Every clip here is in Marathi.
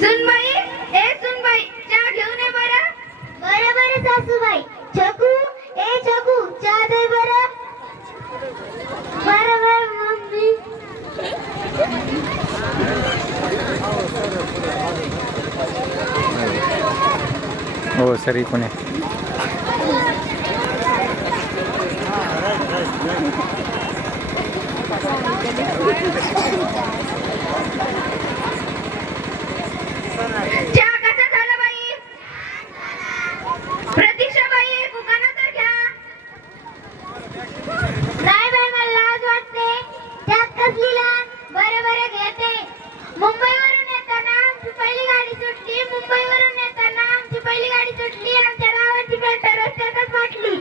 सुनबाई, ए सुनबाई, चहा घेऊन ये बरं. बरं बरं सासूबाई. छकू, ए छकू, चहा दे बरं. बरं बरं मम्मी. हो सरी कोणी चहा कसा झाला बाई? प्रतीक्षाबाई, कुकाना तर घ्या. नाही बाई, मला लाज वाटते. त्यात कसली लाज? बरं बरं घेते. मुंबईवरून येताना आमची पहिली गाडी सुटली. मुंबईवरून येताना आमची पहिली गाडी सुटली. आमच्या गावाची पॅन्ट रस्त्यातच फाटली.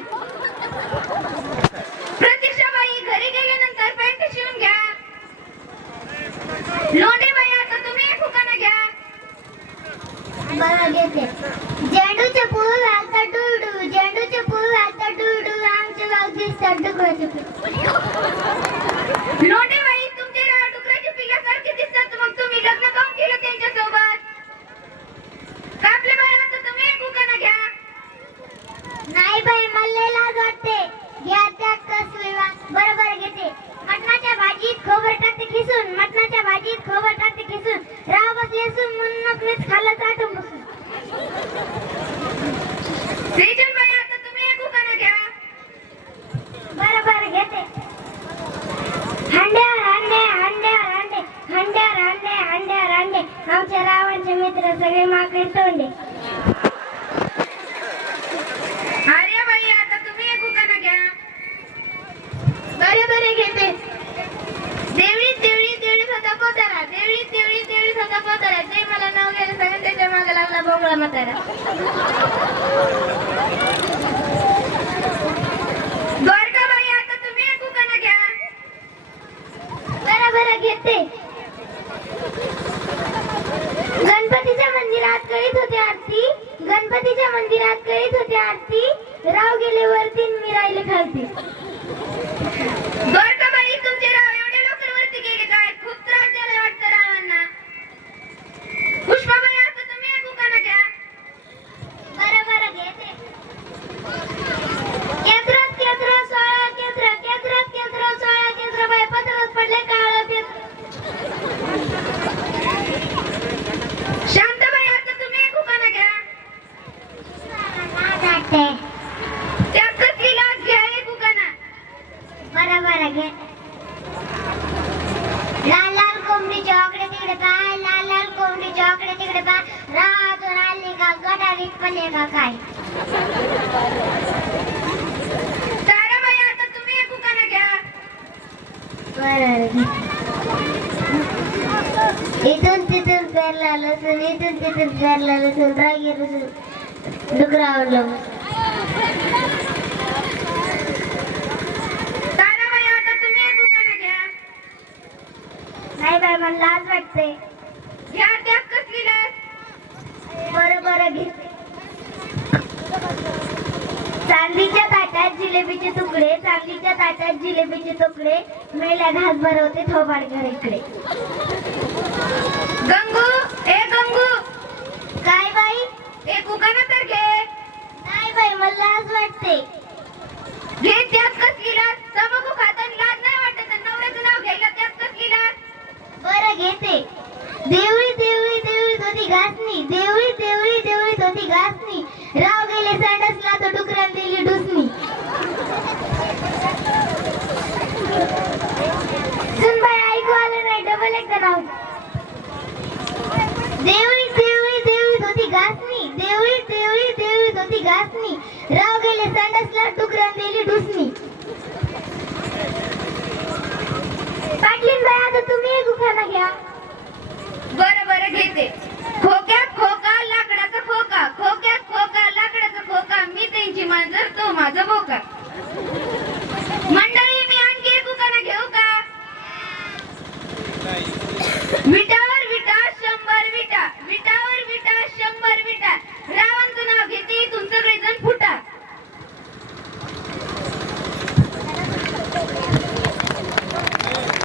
प्रतीक्षाबाई, घरी गेल्यानंतर पॅन्ट शिवून घ्या. लोंढेबाई, आता तुम्ही एक कुकाना घ्या. बरं घेते. झेंडूचे फूल घालता डुडू, झेंडूचे फूल घालता डुडू, आमचे गाव दिसतात डुकराचे फूल. लोंढेबाई, तुमचे डुकराच्या पिल्लासारखे दिसतात. मग तुम्ही लग्न काऊन केलं त्यांच्यासोबत? कापलेबाई, आता तुम्ही एक कुकाना घ्या. नाही बाई, मला लय लाज वाटते. घ्या त्यात कसली लाज. बरं बरं घेते. मटणाच्या भाजीत खोबरं टाकते खिसून, मटणाच्या भाजीत खोबरं टाकते खिसून, राव बसली असून म्हणून मीच खाल्लं चाटून बसून. सेजलबाई, आता तुम्ही एक कुकाना घ्या. बरं बरं घेते. हंड्यावर हंडे, हंड्यावर हंडे, हंड्यावर हंडे, हंड्यावर हंडे, आमच्या रावांचे मित्र सगळे माकडे तोंडे. आर्याबाई, आता तुम्ही एक कुकाना घ्या. बरं बरं घेते. देवळी देवळी देवळी होता कोतारा, देवळी देवळी देवळी होता कोतारा, जे मला नाव घ्यायला सांगेल त्याच्या मागे लागला बोंगळा म्हातारा. द्वारकाबाई, आता तुम्ही एक कुकाना घ्या. बरं बरं घेते. गणपतीच्या मंदिरात करीत होते आरती, गणपतीच्या मंदिरात करीत होते आरती, राव गेले वरती आणि मी राहिले खालती. द्वारकाबाई, तुमचे राव एवढे लवकर वरती गेले काय? खूप त्रास झाला वाटतं रावांना. पुष्पाबाई, आता तुम्ही एक कुकाना घ्या. बरं बरं घेते. केंद्रात केंद्र 16 केंद्र, केंद्रात केंद्र 16 केंद्र, बाई पदरात पडले काळं पेंद्र. शांताबाई, आता तुम्ही एक कुकाना घ्या. लाज वाटते. त्यात कसली लाज घ्या एक कुकाना. बरं बरं घेते. लाल लाल कोंबडीच्या आकडे तिकडे पाय, लाल लाल कोंबडीच्या आकडे तिकडे पाय, रातून आली का गटारीत पडले का काय. ताराबाई, आता तुम्ही एक कुकाना घ्या. बरं इथून तिथून पेरला लसूण, इथून तिथून पेरला लसूण, रागी लसूण डुकरावलं. ताराबाई, आता तुम्ही एक कुकाना घ्या. नाही बाई, मला लाज वाटते. घ्या, त्यात कसली लाज. बरं बरं घेते. चांदीच्या ताटात जिलेबीचे तुकडे, चांदीच्या ताटात जिलेबीचे तुकडे, मेल्या घास भरवते थोबाड घर इकडे. गंगू, ए गंगू, काय बाई? एक कुकाना तर घे. नाही बाई, मला लाज वाटते. घे, त्यात